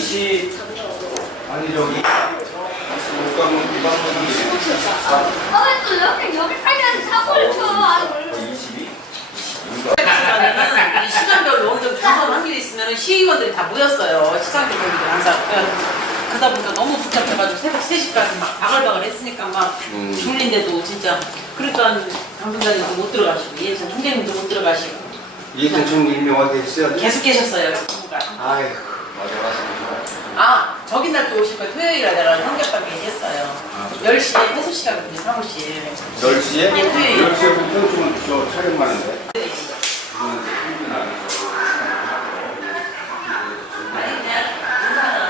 20 아니 저기 옷가면 이방문이 왜 또 여기 살면 사고를 쳐? 22? 이 시간별로 어느 정도 조성한 게 있으면 시의원들이 다 모였어요. 시장님들이 항상. 그러다 보니까 너무 복잡해가지고 새벽 3시까지 막 바글바글 했으니까 막 졸린데도 진짜. 그러니까 당분간님도 못 들어가시고, 예전 총장님도 못 들어가시고. 이해찬 총리님이 어디 있어요? 계속 계셨어요. 당분간. 아이고 맞아 맞습니다. 아, 저기 날 또 오실 거예요. 토요일에 내가 삼겹밥 얘기했어요. 10시에 회수시라거든요, 사무실. 10시에? 예, 토요일. 10시에부터 저 촬영하는데 네. 아니, 그냥 인사하라.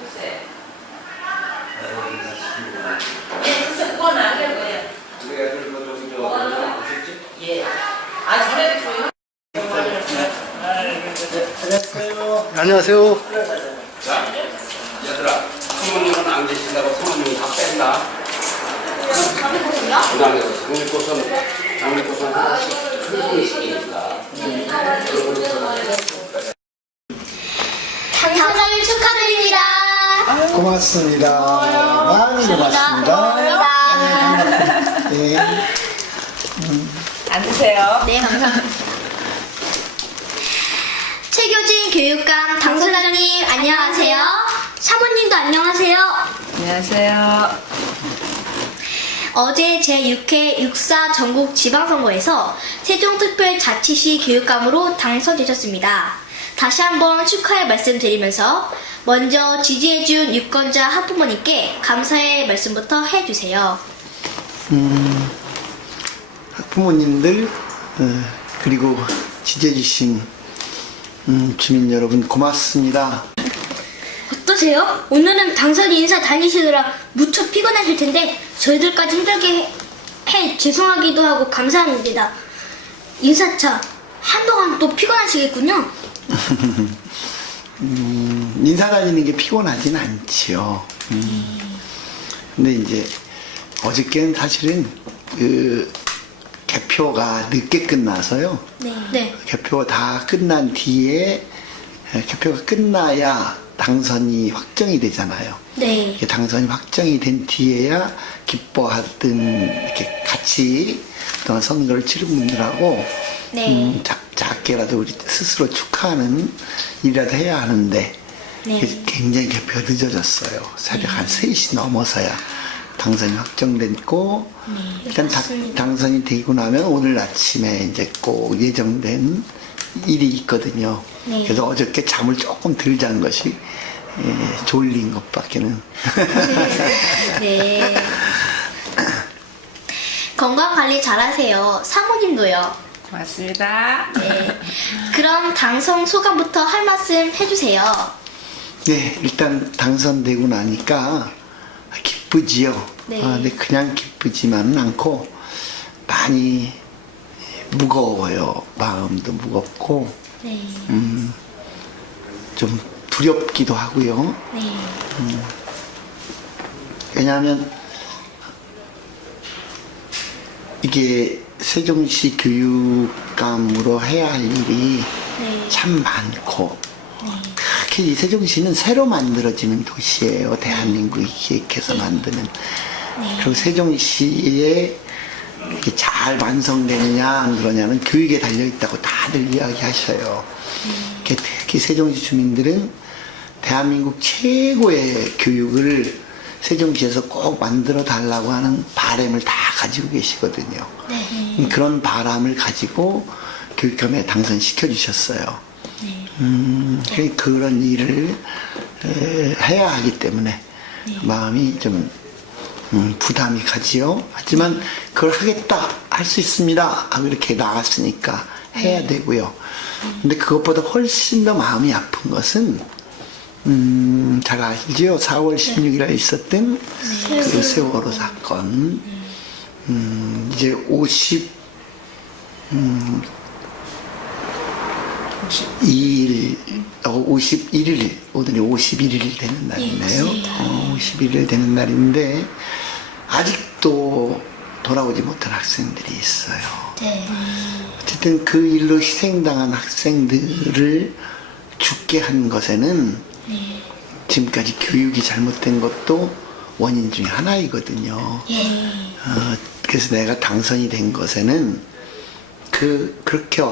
글쎄. 글쎄, 그건 안 될 거예요. 우리 애들 뭐 저기 저 보셨지? 예. 아, 전에도 줘요? 안녕하세요. 자 얘들아 사모님은 안 계신다고 사모님은 다 뺀다. 부당해서 장미꽃은 하나씩 큰 분이시니까 당선을 축하드립니다. 고맙습니다. 많이 고맙습니다. 네. 앉으세요. 네, 감사합니다. 최교진 교육감 당선자님 안녕하세요. 사모님도 안녕하세요. 안녕하세요. 어제 제6회 육사 전국 지방선거에서 세종특별자치시 교육감으로 당선되셨습니다. 다시 한번 축하의 말씀 드리면서 먼저 지지해준 유권자 학부모님께 감사의 말씀부터 해주세요. 학부모님들 그리고 지지해주신 주민 여러분 고맙습니다. 어떠세요? 오늘은 당선 인사 다니시느라 무척 피곤하실 텐데 저희들까지 힘들게 해 죄송하기도 하고 감사합니다. 인사차 한동안 또 피곤하시겠군요. 인사 다니는 게 피곤하진 않지요. 근데 이제 어저께는 사실은 그 개표가 늦게 끝나서요. 네. 개표가 다 끝난 뒤에 개표가 끝나야 당선이 확정이 되잖아요. 네. 이게 당선이 확정이 된 뒤에야 기뻐하던 이렇게 같이 그동안 선거를 치른 분들하고 네. 작게라도 우리 스스로 축하하는 일이라도 해야 하는데 네. 굉장히 개표가 늦어졌어요. 새벽 한 3시 넘어서야 당선이 확정됐고 일단 당선이 되고 나면 오늘 아침에 이제 꼭 예정된 일이 있거든요. 네. 그래서 어저께 잠을 조금 덜 잔 것이 졸린 것밖에는. 네. 건강 관리 잘하세요. 사모님도요. 고맙습니다. 네. 그럼 당선 소감부터 할 말씀 해주세요. 네, 일단 당선되고 나니까 기쁘지요. 네. 근데 그냥 기쁘지만은 않고 많이 무거워요. 마음도 무겁고 네. 좀 두렵기도 하고요. 네. 왜냐하면 이게 세종시 교육감으로 해야 할 일이 네. 참 많고 특히 이 세종시는 새로 만들어지는 도시예요. 대한민국이 기획해서 만드는. 그리고 세종시에 이렇게 잘 완성되느냐 안 그러냐는 교육에 달려있다고 다들 이야기하셔요. 특히 세종시 주민들은 대한민국 최고의 교육을 세종시에서 꼭 만들어 달라고 하는 바람을 다 가지고 계시거든요. 네. 그런 바람을 가지고 교육감에 당선시켜 주셨어요. 그런 일을 해야 하기 때문에 마음이 좀 부담이 가지요. 하지만 그걸 하겠다, 할 수 있습니다 하고 이렇게 나갔으니까 해야 되고요. 근데 그것보다 훨씬 더 마음이 아픈 것은 잘 알죠? 4월 16일에 있었던 그 세월호 사건. 이제 51일, 오늘이 51일 되는 날이네요. 51일 되는 날인데, 아직도 돌아오지 못한 학생들이 있어요. 네. 어쨌든 그 일로 희생당한 학생들을 죽게 한 것에는 네. 지금까지 교육이 잘못된 것도 원인 중에 하나이거든요. 예. 그래서 내가 당선이 된 것에는 그렇게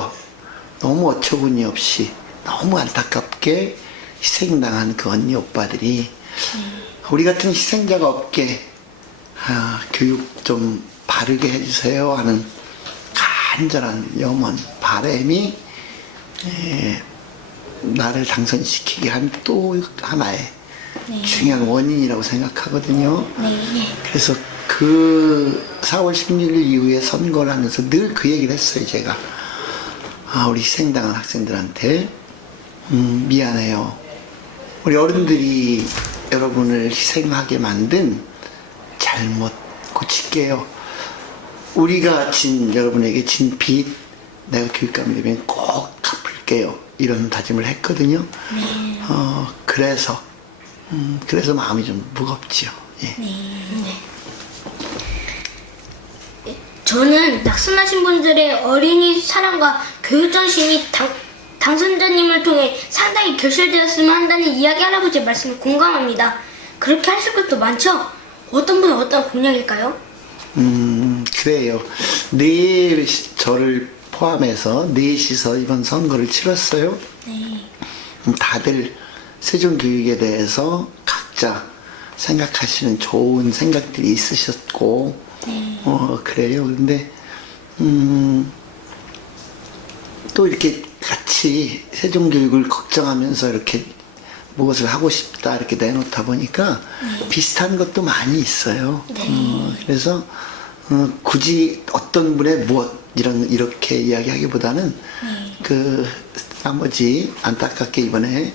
너무 어처구니 없이 너무 안타깝게 희생당한 그 언니 오빠들이 우리 같은 희생자가 없게 교육 좀 바르게 해주세요 하는 간절한 염원, 바람이 나를 당선시키게 한 또 하나의 중요한 원인이라고 생각하거든요. 그래서 그 4월 16일 이후에 선거를 하면서 늘 그 얘기를 했어요, 제가. 우리 희생당한 학생들한테 미안해요. 우리 어른들이 여러분을 희생하게 만든 잘못 고칠게요. 우리가 여러분에게 진 빚 내가 교육감이 되면 꼭 갚을게요. 이런 다짐을 했거든요. 그래서 마음이 좀 무겁지요. 예. 저는 낙선하신 분들의 어린이 사랑과 교육 정신이 당선자님을 통해 상당히 결실되었으면 한다는 이야기 할아버지의 말씀에 공감합니다. 그렇게 하실 것도 많죠? 어떤 분은 어떤 공약일까요? 그래요. 저를 포함해서 넷이서 이번 선거를 치렀어요. 다들 세종교육에 대해서 각자 생각하시는 좋은 생각들이 있으셨고, 그래요. 근데, 또 이렇게 같이 세종교육을 걱정하면서 이렇게 무엇을 하고 싶다 이렇게 내놓다 보니까 비슷한 것도 많이 있어요. 그래서, 굳이 어떤 분의 이렇게 이야기하기보다는 나머지 안타깝게 이번에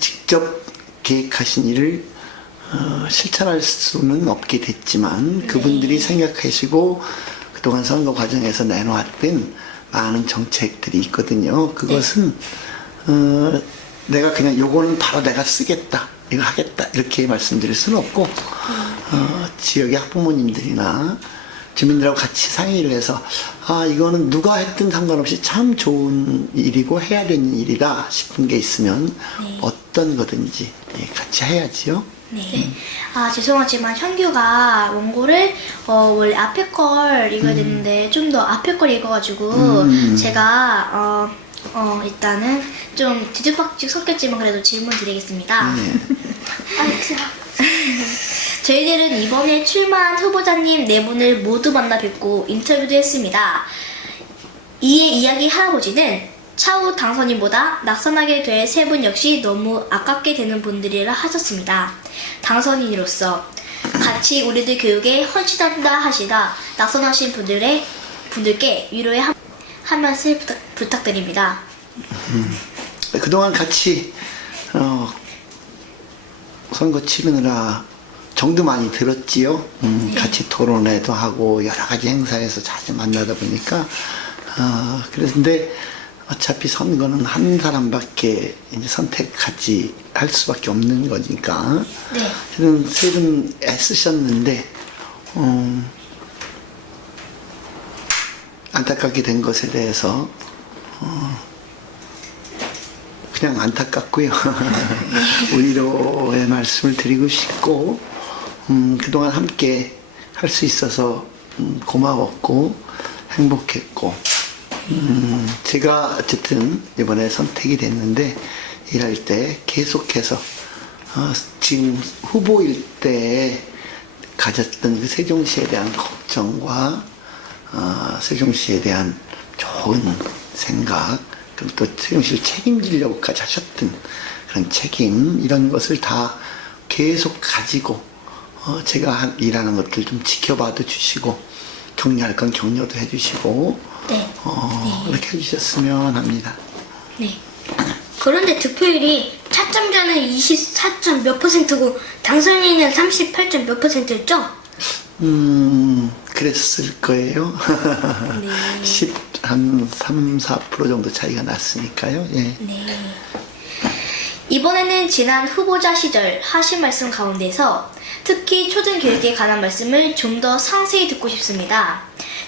직접 계획하신 일을 실천할 수는 없게 됐지만 그분들이 생각하시고 그동안 선거 과정에서 내놓았던 많은 정책들이 있거든요. 그것은 내가 그냥 요거는 바로 내가 쓰겠다, 이거 하겠다 이렇게 말씀드릴 수는 없고 지역의 학부모님들이나 주민들하고 같이 상의를 해서 이거는 누가 했든 상관없이 참 좋은 일이고 해야 되는 일이다 싶은 게 있으면 어떤 거든지 같이 해야지요. 죄송하지만 현규가 원고를 원래 앞에 걸 읽어야 되는데 좀 더 앞에 걸 읽어가지고 제가 일단은 좀 뒤죽박죽 섞였지만 그래도 질문 드리겠습니다. 저희들은 이번에 출마한 후보자님 4분을 모두 만나 뵙고 인터뷰도 했습니다. 이에 이야기 할아버지는 차후 당선인보다 낙선하게 될 3분 역시 너무 아깝게 되는 분들이라 하셨습니다. 당선인으로서 같이 우리들 교육에 헌신한다 하시다 낙선하신 분들께 위로의 한 말씀 부탁드립니다. 그동안 같이 선거 치르느라 정도 많이 들었지요. 같이 토론회도 하고 여러 가지 행사에서 자주 만나다 보니까 그런데 어차피 선거는 한 사람밖에 이제 선택하지 할 수밖에 없는 거니까. 저는 3분 애쓰셨는데 안타깝게 된 것에 대해서 그냥 안타깝고요. 위로의 말씀을 드리고 싶고 그동안 함께 할 수 있어서 고마웠고 행복했고 제가 어쨌든 이번에 선택이 됐는데 일할 때 계속해서 지금 후보일 때 가졌던 그 세종시에 대한 걱정과 세종시에 대한 좋은 생각 그리고 또 세종시를 책임지려고까지 하셨던 그런 책임 이런 것을 다 계속 가지고 제가 일하는 것들 좀 지켜봐도 주시고 격려할 건 격려도 해주시고 그렇게 해주셨으면 합니다. 그런데 득표율이 차점자는 24점 몇 %고 당선인은 38점 몇 %였죠? 그랬을 거예요. 한 3, 4% 정도 차이가 났으니까요. 이번에는 지난 후보자 시절 하신 말씀 가운데서 특히 초등교육에 관한 말씀을 좀 더 상세히 듣고 싶습니다.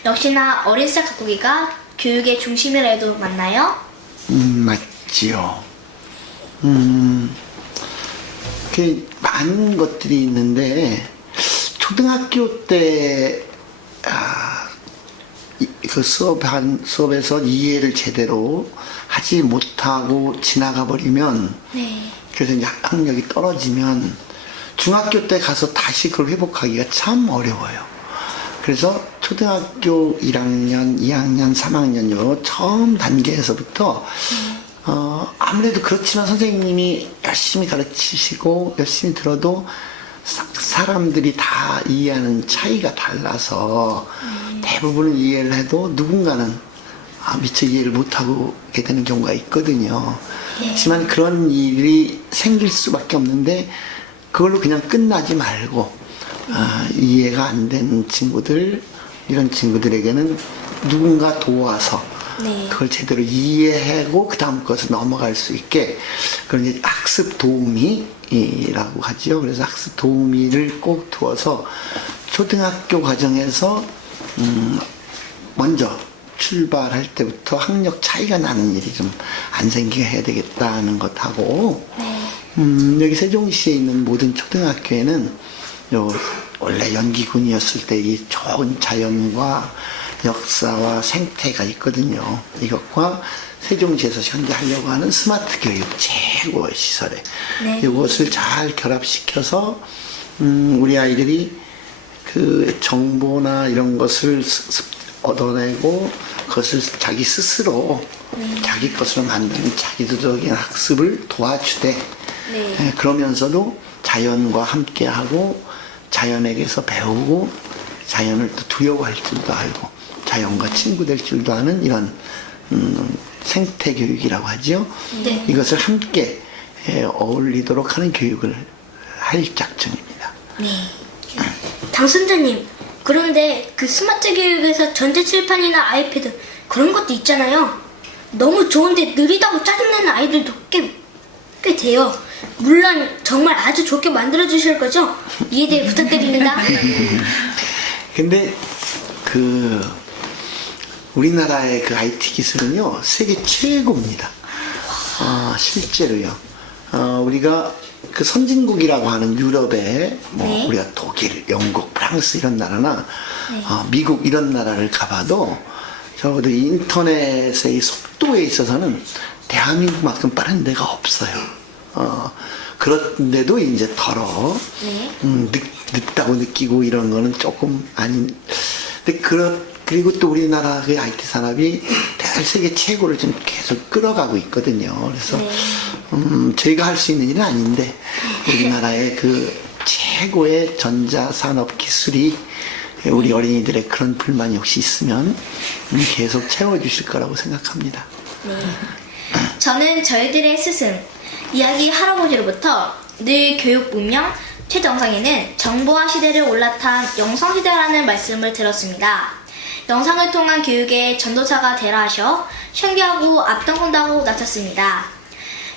역시나 어린 쌀 가꾸기가 교육의 중심이라 해도 맞나요? 맞지요. 그 많은 것들이 있는데 초등학교 때 그 수업에서 이해를 제대로 하지 못하고 지나가 버리면 네. 그래서 이제 학력이 떨어지면 중학교 때 가서 다시 그걸 회복하기가 참 어려워요. 그래서 초등학교 1학년, 2학년, 3학년 요 처음 단계에서부터 아무래도 그렇지만 선생님이 열심히 가르치시고 열심히 들어도 사람들이 다 이해하는 차이가 달라서 대부분은 이해를 해도 누군가는 미처 이해를 못하고 게 되는 경우가 있거든요. 하지만 그런 일이 생길 수밖에 없는데 그걸로 그냥 끝나지 말고 이해가 안 되는 친구들, 이런 친구들에게는 누군가 도와서 네. 그걸 제대로 이해하고 그 다음 것을 넘어갈 수 있게 그런 이제 학습 도우미라고 하죠. 그래서 학습 도우미를 꼭 두어서 초등학교 과정에서 먼저 출발할 때부터 학력 차이가 나는 일이 좀 안 생기게 해야 되겠다는 것하고 여기 세종시에 있는 모든 초등학교에는 원래 연기군이었을 때 이 좋은 자연과 역사와 생태가 있거든요. 이것과 세종시에서 현재 하려고 하는 스마트 교육 최고의 시설에 이것을 잘 결합시켜서 우리 아이들이 그 정보나 이런 것을 얻어내고 그것을 자기 스스로 자기 것으로 만드는 자기도적인 학습을 도와주되 그러면서도 자연과 함께하고 자연에게서 배우고 자연을 또 두려워할 줄도 알고 자연과 친구 될 줄도 아는 이런 생태 교육이라고 하죠. 네. 이것을 함께 어울리도록 하는 교육을 할 작정입니다. 네. 당선자님, 그런데 그 스마트 교육에서 전자칠판이나 아이패드 그런 것도 있잖아요. 너무 좋은데 느리다고 짜증내는 아이들도 꽤 돼요. 물론 정말 아주 좋게 만들어 주실 거죠? 이에 대해 부탁드립니다. 근데 그 우리나라의 그 IT 기술은요 세계 최고입니다. 실제로요. 우리가 그 선진국이라고 하는 유럽에 뭐 우리가 독일, 영국, 프랑스 이런 나라나 미국 이런 나라를 가봐도 적어도 인터넷의 속도에 있어서는 대한민국만큼 빠른 데가 없어요. 그런데도 이제 덜어 늦다고 느끼고 이런 거는 조금 아닌. 근데 그리고 또 우리나라 그 IT 산업이 대 세계 최고를 좀 계속 끌어가고 있거든요. 그래서 저희가 할 수 있는 일은 아닌데 우리나라의 그 최고의 전자산업 기술이 우리 어린이들의 그런 불만이 혹시 있으면 계속 채워주실 거라고 생각합니다. 저는 저희들의 스승, 이야기 할아버지로부터 늘 교육 문명 최정상에는 정보화 시대를 올라탄 영상시대라는 말씀을 들었습니다. 영상을 통한 교육의 전도사가 되라 하셔 신기하고 앞장선다고 나섰습니다.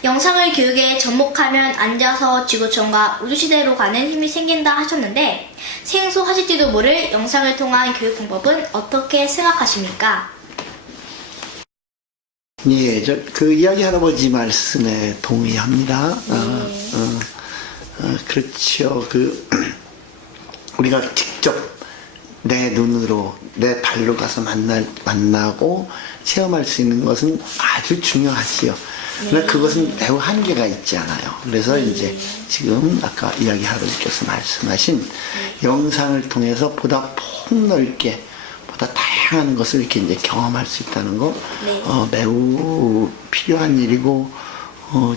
영상을 교육에 접목하면 앉아서 지구촌과 우주시대로 가는 힘이 생긴다 하셨는데 생소하실지도 모를 영상을 통한 교육 방법은 어떻게 생각하십니까? 예, 그 이야기 할아버지 말씀에 동의합니다. 그렇죠. 우리가 직접 내 눈으로, 내 발로 가서 만나고 체험할 수 있는 것은 아주 중요하지요. 그러나 그것은 매우 한계가 있지 않아요. 그래서 이제 지금 아까 이야기 할아버지께서 말씀하신 영상을 통해서 보다 폭넓게 보다 다양한 것을 이렇게 이제 경험할 수 있다는 거 매우 필요한 일이고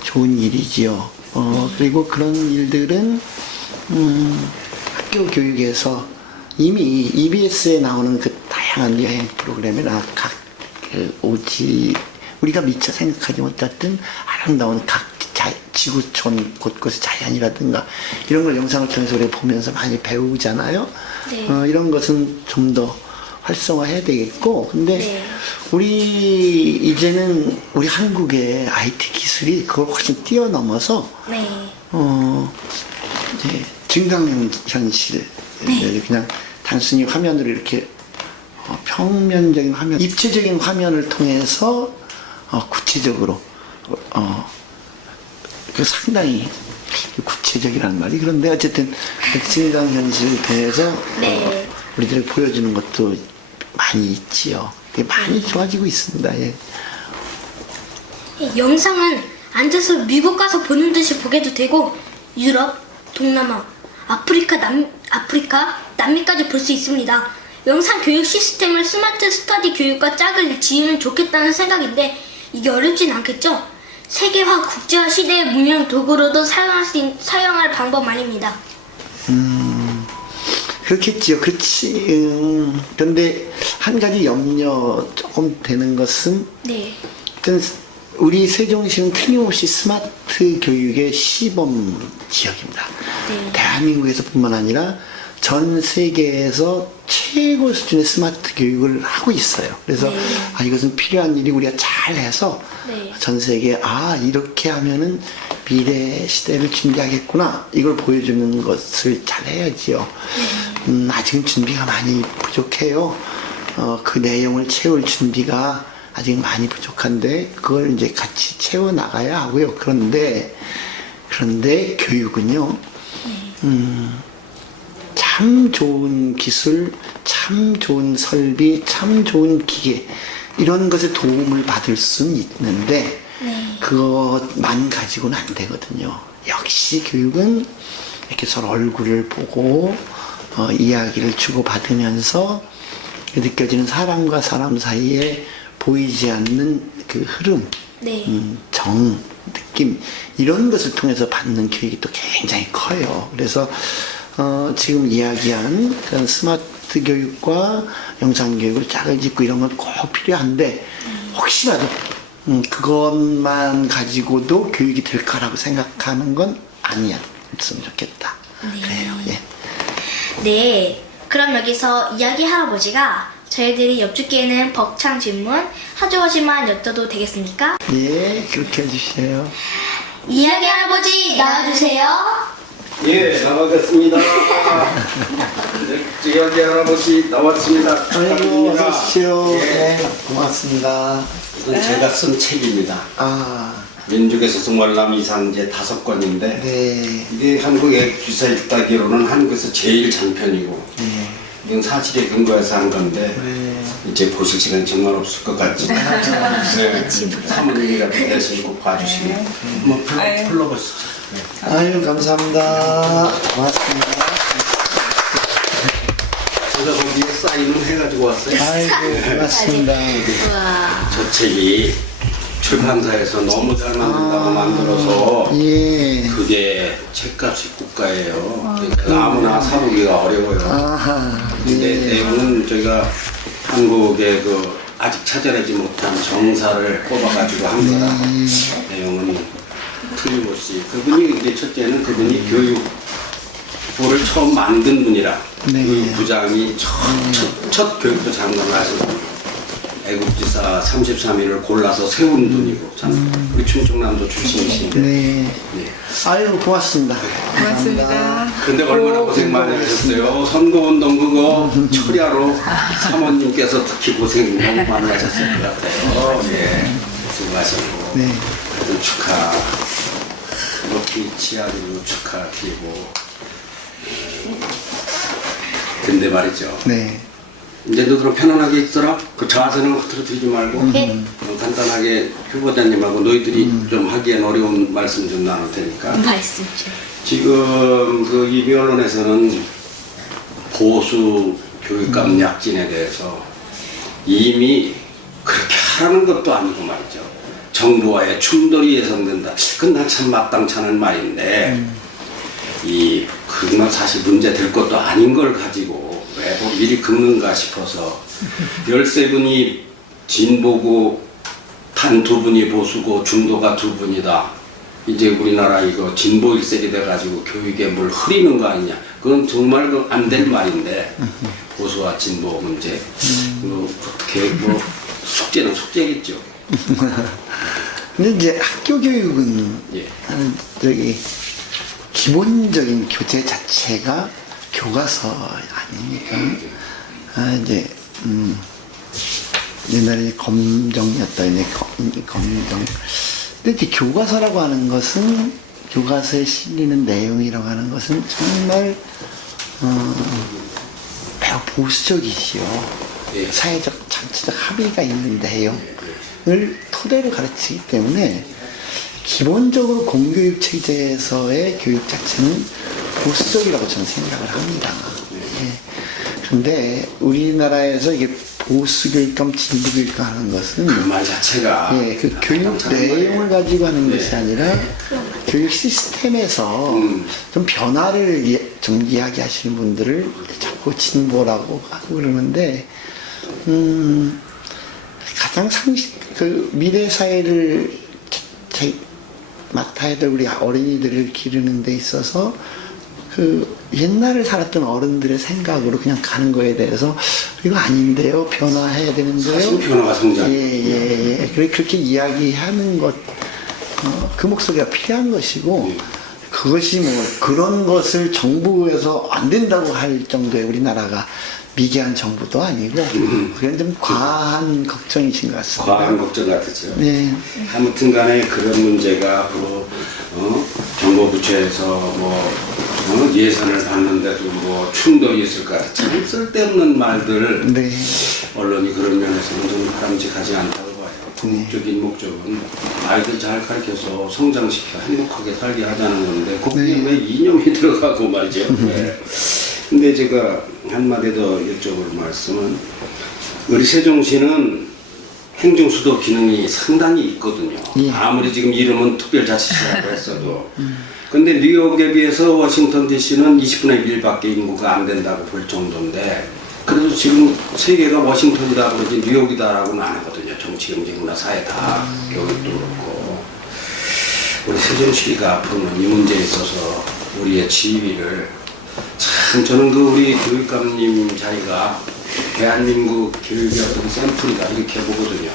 좋은 일이지요. 그리고 그런 일들은 학교 교육에서 이미 EBS에 나오는 그 다양한 여행 프로그램이나 우리가 미처 생각하지 못했던 아름다운 각 지구촌 곳곳의 자연이라든가 이런 걸 영상을 통해서 우리가 보면서 많이 배우잖아요. 이런 것은 좀 더 활성화해야 되겠고, 근데 이제는 우리 한국의 IT 기술이 그걸 훨씬 뛰어넘어서 이제 증강현실 그냥 단순히 화면으로 이렇게 평면적인 화면, 입체적인 화면을 통해서 구체적으로 그 상당히 구체적이라는 말이 그런데 어쨌든 증강 현실에 대해서 네. 우리들 보여주는 것도 많이 있지요. 그게 많이 좋아지고 있습니다. 예. 영상은 앉아서 미국 가서 보는 듯이 보게도 되고 유럽, 동남아, 아프리카, 남미까지 볼 수 있습니다. 영상 교육 시스템을 스마트 스터디 교육과 짝을 지으면 좋겠다는 생각인데 이게 어렵진 않겠죠? 세계화, 국제화 시대의 문명 도구로도 사용할 방법 아닙니다. 그렇겠지요. 그렇지. 그런데 한 가지 염려 조금 되는 것은 네. 일단 우리 세종시는 틀림없이 스마트 교육의 시범 지역입니다. 네. 대한민국에서뿐만 아니라 전 세계에서 최고 수준의 스마트 교육을 하고 있어요. 그래서 네. 이것은 필요한 일이 우리가 잘 해서 네. 전 세계에 이렇게 하면은 미래 시대를 준비하겠구나 이걸 보여주는 것을 잘 해야지요. 아직은 준비가 많이 부족해요. 그 내용을 채울 준비가 아직 많이 부족한데 그걸 이제 같이 채워 나가야 하고요. 그런데 교육은요. 참 좋은 기술, 참 좋은 설비, 참 좋은 기계 이런 것에 도움을 받을 수는 있는데 그것만 가지고는 안 되거든요. 역시 교육은 이렇게 서로 얼굴을 보고 이야기를 주고받으면서 느껴지는 사람과 사람 사이에 보이지 않는 그 흐름, 네. 정, 느낌 이런 것을 통해서 받는 교육이 또 굉장히 커요. 그래서 지금 이야기한 그런 스마트 교육과 영상 교육을 짝을 짓고 이런 건 꼭 필요한데 혹시라도 그것만 가지고도 교육이 될 거라고 생각하는 건 아니었으면 좋겠다. 그래요. 예. 네. 그럼 여기서 이야기 할아버지가 저희들이 여쭙기에는 벅찬 질문 한두 가지만 여쭤도 되겠습니까? 예, 그렇게 해주세요. 이야기 할아버지 나와주세요. 예, 나가겠습니다. 지각이 할아버지 나왔습니다. 아이고, 축하드립니다. 어서오십시오. 예. 네, 고맙습니다. 이건 제가 쓴 책입니다. 민족에서 승활남 이상제 5권인데 네. 이게 한국의 기사 읽다기로는 한국에서 제일 장편이고 네. 이건 사실에 근거해서 한 건데 네. 이제 보실 시간 정말 없을 것 같지만 네. 사모님이라도 대신 꼭 봐주시면 한번 불러보시죠. 네. 아유, 감사합니다. 고맙습니다. 제가 거기에 사인을 해가지고 왔어요. 아이고, 고맙습니다. 우와. 저 책이 출판사에서 너무 잘 만든다고 만들어서 예. 그게 책값이 고가예요. 그러니까 아무나 사보기가 어려워요. 아하. 근데 예. 내용은 저희가 한국의 그 아직 찾아내지 못한 정사를 뽑아가지고 한 거라 내용은 틀림없이 그분이 이제 첫째는 그분이 교육부를 처음 만든 분이라 네. 교육부장이 첫 교육부 장관을 하신 분. 애국지사 33인을 골라서 세운 분이고 참 우리 충청남도 출신이신데 네. 네. 아이고, 고맙습니다. 고맙습니다. 근데 얼마나 고생 많이 하셨어요. 선거운동 그거 처리하러 사모님께서 특히 고생 너무 많이 하셨을 것 같아요. 예. 수고하시고 네. 하여튼 축하 높이 치아드리고 축하드리고 근데 말이죠. 네. 이제 너희들은 편안하게 있더라. 그 자세는 흐트러 들지 말고 네. 간단하게 후보자님하고 너희들이 좀 하기엔 어려운 말씀 좀 나눌 테니까. 말씀이죠. 지금 그 이미 언론에서는 보수 교육감 약진에 대해서 이미 그렇게 하라는 것도 아니고 말이죠. 정부와의 충돌이 예상된다. 그건 난 참 마땅찮은 말인데 그건 사실 문제 될 것도 아닌 걸 가지고 왜 미리 긁는가 싶어서 13분이 진보고 단 2분이 보수고 중도가 2분이다. 이제 우리나라 이거 진보 일색이 돼가지고 교육에 뭘 흐리는 거 아니냐. 그건 정말 안 될 말인데 보수와 진보 문제. 어떻게 숙제는 숙제겠죠. 근데 이제 학교 교육은 예. 기본적인 교재 자체가 교과서 아닙니까? 이제 옛날에 검정이었다. 이제 검정. 근데 이제 교과서라고 하는 것은 교과서에 실리는 내용이라고 하는 것은 정말 매우 보수적이지요. 예. 사회적 정치적 합의가 있는 내용을 토대로 가르치기 때문에 기본적으로 공교육 체제에서의 교육 자체는 보수적이라고 저는 생각을 합니다. 예. 그런데 우리나라에서 이게 보수교육감, 진보교육감 하는 것은 그 말 자체가 예, 그 교육 내용을 가지고 하는 것이 아니라 교육 시스템에서 좀 변화를 좀 이야기하시는 분들을 자꾸 진보라고 하고 그러는데 가장 그 미래 사회를 맡아야 될 우리 어린이들을 기르는 데 있어서 그 옛날에 살았던 어른들의 생각으로 그냥 가는 거에 대해서 이거 아닌데요, 변화해야 되는데요. 사실 변화가 성장. 예. 그렇게 이야기하는 것, 그 목소리가 필요한 것이고, 그것이 뭐 그런 것을 정부에서 안 된다고 할 정도의 우리나라가 미개한 정부도 아니고, 그건 좀 과한 걱정이신 것 같습니다. 과한 걱정 같았죠. 네. 아무튼 간에 그런 문제가 앞으로 정보부처에서 예산을 받는데도 뭐 충돌이 있을 것 같아. 참 쓸데없는 말들 네. 언론이 그런 면에서는 좀 바람직하지 않다고 봐요. 궁극적인 목적은 아이들 잘 가르쳐서 성장시켜 행복하게 살게 하자는 건데 거기에 왜 이념이 들어가고 말이죠. 네. 근데 제가 한마디 더 여쭤볼 말씀은 우리 세종시는 행정수도 기능이 상당히 있거든요. 예. 아무리 지금 이름은 특별자치시라고 했어도. 근데 뉴욕에 비해서 워싱턴 DC는 20분의 1밖에 인구가 안 된다고 볼 정도인데 그래도 지금 세계가 워싱턴이다 그러지 뉴욕이다라고는 안 하거든요. 정치, 경제, 문화, 사회 다 교육도 그렇고. 우리 세종시가 앞으로는 이 문제에 있어서 우리의 지위를 참 저는 그 우리 교육감님 자리가 대한민국 교육의 어떤 샘플이다 이렇게 보거든요.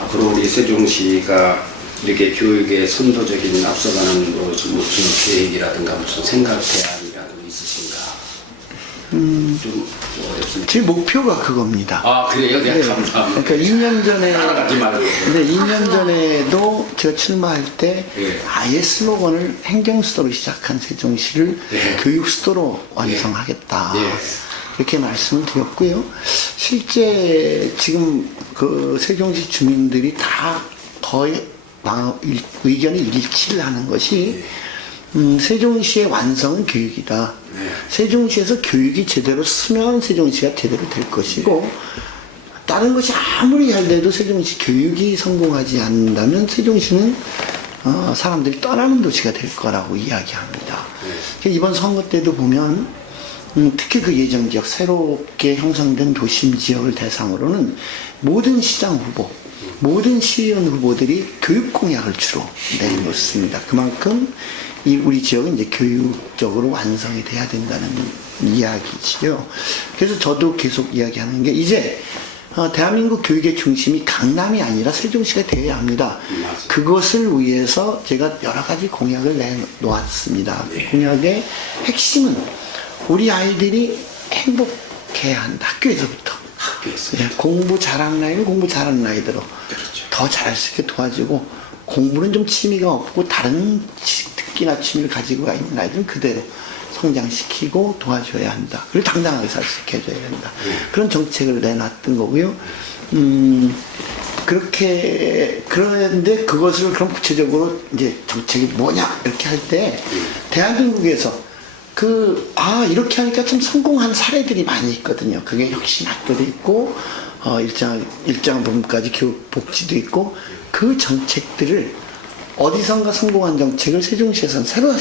앞으로 우리 세종시가 이렇게 교육의 선도적인 앞서가는 무슨 계획이라든가 무슨 생각 대안이라든가 있으신가? 좀 어렵습니다. 제 목표가 그겁니다. 아 그래요? 네, 감사합니다. 그러니까 2년 전에, 따라가지 말고. 근데 2년 전에도 제가 출마할 때 예. 아예 슬로건을 행정수도로 시작한 세종시를 예. 교육수도로 완성하겠다. 예. 이렇게 말씀을 드렸고요. 실제 지금 그 세종시 주민들이 다 거의 의견이 일치를 하는 것이 세종시의 완성은 교육이다. 세종시에서 교육이 제대로 쓰면 세종시가 제대로 될 것이고 다른 것이 아무리 잘 돼도 세종시 교육이 성공하지 않는다면 세종시는 사람들이 떠나는 도시가 될 거라고 이야기합니다. 이번 선거 때도 보면 특히 그 예정지역 새롭게 형성된 도심 지역을 대상으로는 모든 시장 후보, 모든 시의원 후보들이 교육 공약을 주로 내놓습니다. 그만큼 우리 지역은 이제 교육적으로 완성이 돼야 된다는 이야기지요. 그래서 저도 계속 이야기하는 게 이제 대한민국 교육의 중심이 강남이 아니라 세종시가 되어야 합니다. 그것을 위해서 제가 여러 가지 공약을 내놓았습니다. 그 공약의 핵심은 우리 아이들이 행복해야 한다. 학교에서부터. 예, 공부 잘하는 아이는 공부 잘하는 아이대로 더 잘할 수 있게 도와주고 공부는 좀 취미가 없고 다른 특기나 취미를 가지고 있는 아이들은 그대로 성장시키고 도와줘야 한다. 그리고 당당하게 살 수 있게 해줘야 된다. 그런 정책을 내놨던 거고요. 그런데 그것을 그럼 구체적으로 이제 정책이 뭐냐 이렇게 할 때 대한민국에서 이렇게 하니까 참 성공한 사례들이 많이 있거든요. 그게 혁신학교도 있고, 일정한 부분까지 교육 복지도 있고, 그 정책들을 어디선가 성공한 정책을 세종시에서는 새로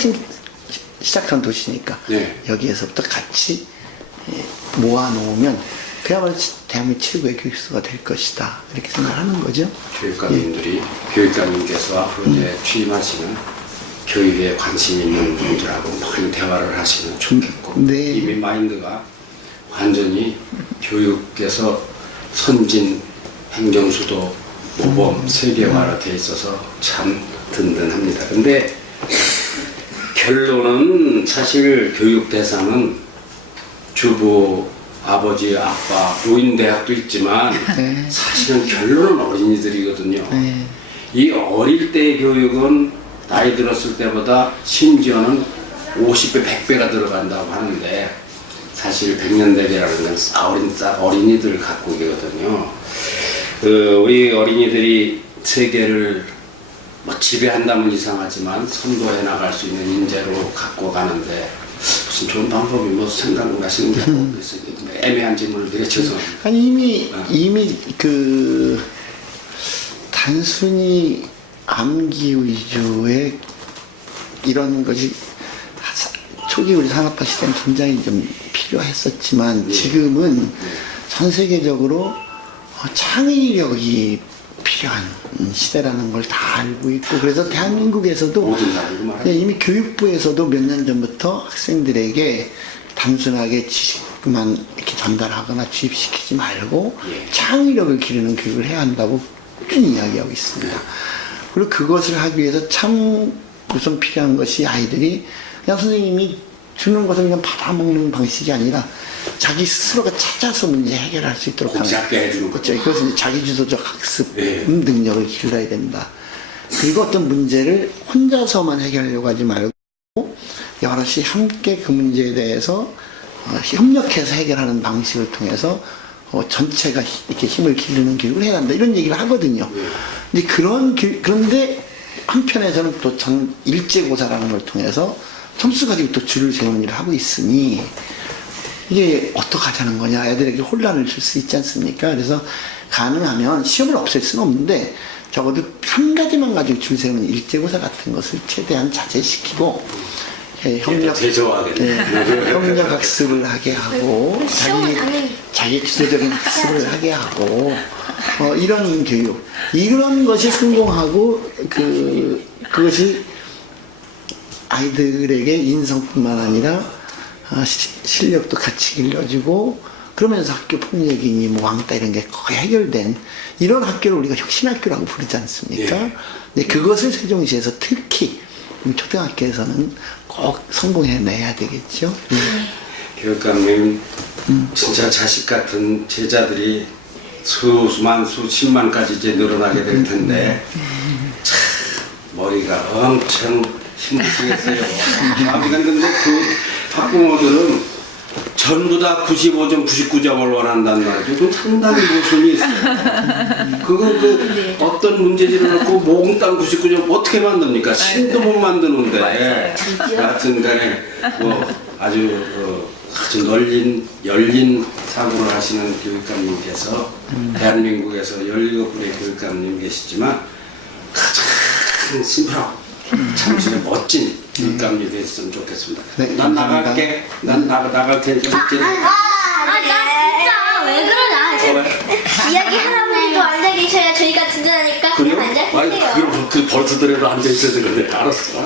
시작한 도시니까, 네. 여기에서부터 같이 모아놓으면, 그야말로 대한민국 최고의 교육수가 될 것이다. 이렇게 생각하는 거죠. 교육감님께서 앞으로 이제 취임하시는 교육에 관심 있는 분들하고 많이 대화를 하시면 좋겠고 네. 이미 마인드가 완전히 교육에서 선진, 행정수도, 모범, 세계화로 돼 있어서 참 든든합니다. 근데 결론은 사실 교육 대상은 주부, 아버지, 아빠, 노인대학도 있지만 사실은 결론은 어린이들이거든요. 이 어릴 때의 교육은 나이 들었을 때보다 심지어는 50배, 100배가 들어간다고 하는데 사실 백년대계라는 건 어린이들을 갖고 계거든요. 우리 어린이들이 세계를 뭐 지배한다면 이상하지만 선도해 나갈 수 있는 인재로 갖고 가는데 무슨 좋은 방법이 뭐 생각나시는 게 없겠어요. 애매한 질문을 드려 죄송합니다. 아니 이미 그 단순히 암기 위주의 이런 것이 초기 우리 산업화 시대는 굉장히 좀 필요했었지만 지금은 전 세계적으로 창의력이 필요한 시대라는 걸 다 알고 있고 그래서 대한민국에서도 모든 알고 말하죠. 이미 교육부에서도 몇 년 전부터 학생들에게 단순하게 지식만 이렇게 전달하거나 주입시키지 말고 예. 창의력을 기르는 교육을 해야 한다고 꾸준히 이야기하고 있습니다. 그리고 그것을 하기 위해서 참 우선 필요한 것이 아이들이 그냥 선생님이 주는 것을 그냥 받아먹는 방식이 아니라 자기 스스로가 찾아서 문제 해결할 수 있도록 꼭 잡게 해주는 거죠. 그렇죠. 그것은 이제 자기주도적 학습 예. 능력을 길러야 된다. 그리고 어떤 문제를 혼자서만 해결하려고 하지 말고 여럿이 함께 그 문제에 대해서 협력해서 해결하는 방식을 통해서 전체가 이렇게 힘을 기르는 교육을 해야 한다. 이런 얘기를 하거든요. 근데 그런데 한편에서는 또 일제고사라는 걸 통해서 점수 가지고 또 줄을 세우는 일을 하고 있으니 이게 어떡하자는 거냐. 애들에게 혼란을 줄 수 있지 않습니까? 그래서 가능하면 시험을 없앨 수는 없는데 적어도 한 가지만 가지고 줄 세우는 일제고사 같은 것을 최대한 자제시키고 협력 학습을 하게 하고 자기 주도적인 학습을 하게 하고 이런 교육 이런 것이 성공하고 그것이 아이들에게 인성뿐만 아니라 실력도 같이 길러주고 그러면서 학교 폭력이니 뭐 왕따 이런 게 거의 해결된 이런 학교를 우리가 혁신학교라고 부르지 않습니까? 예. 근데 그것을 세종시에서 특히 초등학교에서는 꼭 성공해내야 되겠죠. 교육감님 진짜 자식 같은 제자들이 수만 수십만까지 이제 늘어나게 될 텐데 참 머리가 엄청 힘드시겠어요. 아무튼 근데 그 학부모들은 전부 다 95점, 99점을 원한다는 말이죠. 그 상당히 모순이 있어요. 어떤 문제지를 놓고 몽땅 99점 어떻게 만듭니까? 신도 못 만드는데. 여하튼 간에 아주 열린 사고를 하시는 교육감님께서 대한민국에서 17분의 교육감님 계시지만 가장 심플하고 참신의 멋진 교육감이 됐으면 좋겠습니다. 네, 난 감사합니다. 나갈게. 난 나갈 테니까. 나 진짜 왜 그러냐. 이야기 할아버지도 앉아 계셔야 저희가 든든하니까 그냥 앉아 계세요. 그럼 그 벌써들에도 앉아 있어야 되는데. 알았어.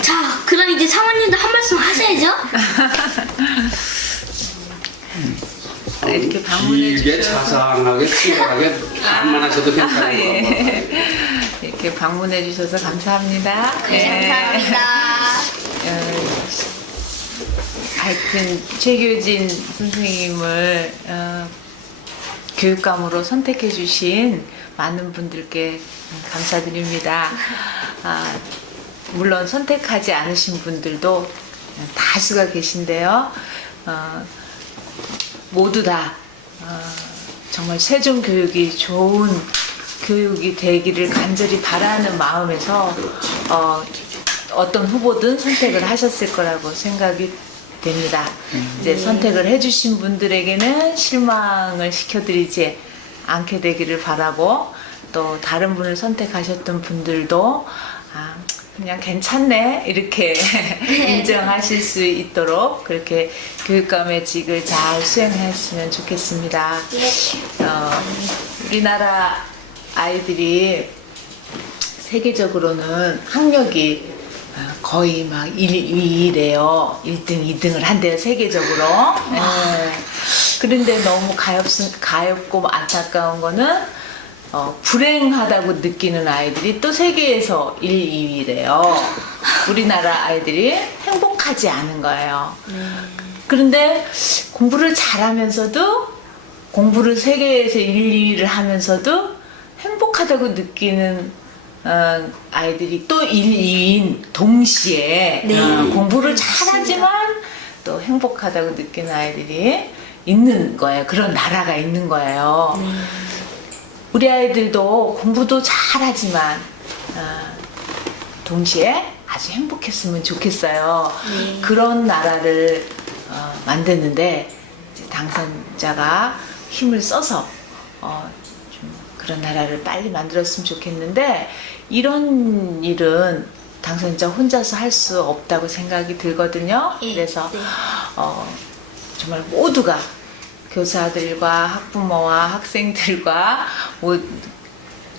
자, 그럼 이제 사모님도 한 말씀 하셔야죠. 이렇게 방문해 길게 주셔서 자상하게 치열하게 말만 하셔도 괜찮아요. 이렇게 방문해 주셔서 감사합니다. 네, 감사합니다. 하여튼 최교진 선생님을 교육감으로 선택해 주신 많은 분들께 감사드립니다. 물론 선택하지 않으신 분들도 다수가 계신데요. 모두 다 정말 세종교육이 좋은 교육이 되기를 간절히 바라는 마음에서 어떤 후보든 선택을 하셨을 거라고 생각이 됩니다. 이제 선택을 해주신 분들에게는 실망을 시켜드리지 않게 되기를 바라고 또 다른 분을 선택하셨던 분들도 그냥 괜찮네 이렇게 인정하실 수 있도록 그렇게 교육감의 직을 잘 수행했으면 좋겠습니다. 우리나라 아이들이 세계적으로는 학력이 거의 막 1, 2래요. 1등, 2등을 한대요, 세계적으로. 그런데 너무 가엽고 안타까운 거는 불행하다고 느끼는 아이들이 또 세계에서 1, 2위래요. 우리나라 아이들이 행복하지 않은 거예요. 그런데 공부를 잘하면서도 공부를 세계에서 1, 2위를 하면서도 행복하다고 느끼는 아이들이 또 1, 2인 동시에 네. 공부를 잘하지만 또 행복하다고 느끼는 아이들이 있는 거예요. 그런 나라가 있는 거예요. 우리 아이들도 공부도 잘하지만 동시에 아주 행복했으면 좋겠어요. 그런 나라를 만드는데 이제 당선자가 힘을 써서 좀 그런 나라를 빨리 만들었으면 좋겠는데 이런 일은 당선자 혼자서 할 수 없다고 생각이 들거든요. 예, 그래서 네. 정말 모두가 교사들과 학부모와 학생들과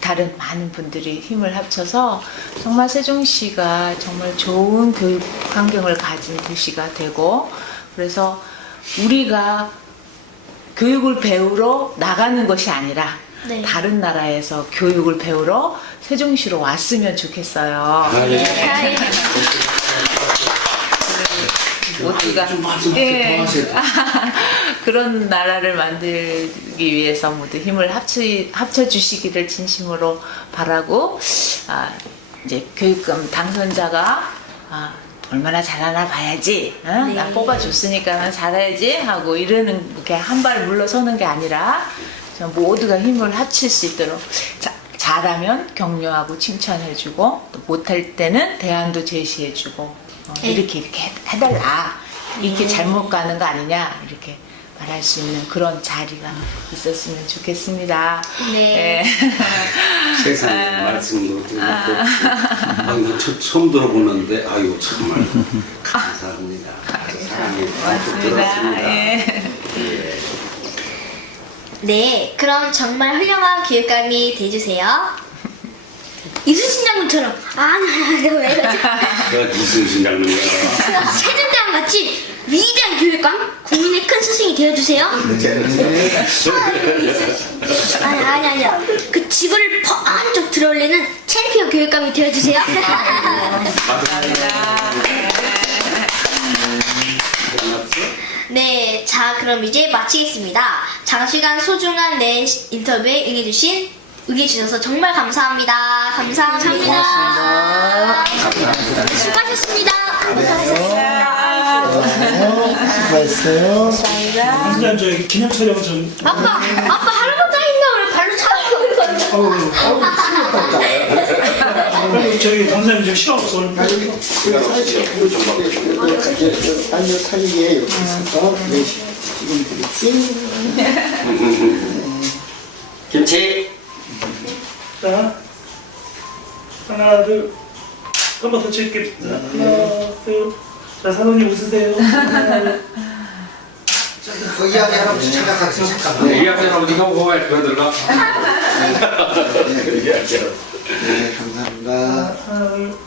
다른 많은 분들이 힘을 합쳐서 정말 세종시가 정말 좋은 교육 환경을 가진 도시가 되고 그래서 우리가 교육을 배우러 나가는 것이 아니라 네. 다른 나라에서 교육을 배우러 세종시로 왔으면 좋겠어요. 예. 모두가 좀 말씀 더 예. 하세요. 그런 나라를 만들기 위해서 모두 힘을 합쳐주시기를 진심으로 바라고 이제 교육감 당선자가 얼마나 잘하나 봐야지. 응? 네. 나 뽑아줬으니까 난 잘해야지 하고 이러는 이렇게 한 발 물러서는 게 아니라 모두가 힘을 합칠 수 있도록 잘하면 격려하고 칭찬해주고 또 못할 때는 대안도 제시해주고 이렇게 해달라. 이렇게 잘못 가는 거 아니냐 이렇게 말할 수 있는 그런 자리가 있었으면 좋겠습니다. 네. 세상에 말씀도 듣고 처음 들어보는데 아유 정말 감사합니다. 사랑이 맞습니다. 예. 예. 네, 그럼 정말 훌륭한 교육감이 돼주세요. 이순신 장군처럼 아니 왜 이러지? 내가 이순신 장군이야. 세종대왕 같이 위대한 교육감, 국민의 큰 스승이 되어주세요. 아니야. 그 지구를 번쩍 들어올리는 챔피언 교육감이 되어주세요. 네, 자 그럼 이제 마치겠습니다. 장시간 소중한 내 인터뷰에 응해주셔서 정말 감사합니다. 감사합니다. 수고하셨습니다. 수고했어요. 선생님 저희 기념 촬영 좀. 아빠 할아버지 있나 왜 발로 차고 있거든요. 그리고 저희 선생님 지금 시간 없어. 아니요 사이에 이렇게 있어서 지금 드릴지. 김치. 자, 하나 둘. 한 번 더 찍을게. 자, 하나 둘. 자 사모님 웃으세요. 그 이야기 할아버지 찾아가세요. 잠깐만. 이 할아버지가 뭐가 그러더라. 네 감사합니다. 하나 둘.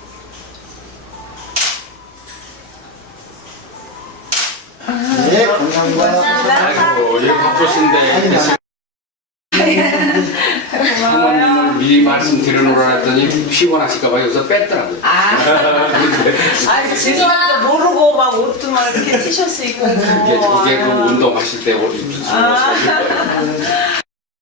네 감사합니다. 아이고 얘 바쁘신데. 사모님을 미리 말씀드리노라 했더니 피곤하실까봐 여기서 뺐더라고요. 아니 죄송합니다. 모르고 막 옷도 막 이렇게 티셔츠 입고 그게 그 운동하실 때 옷 입으시는 거예요.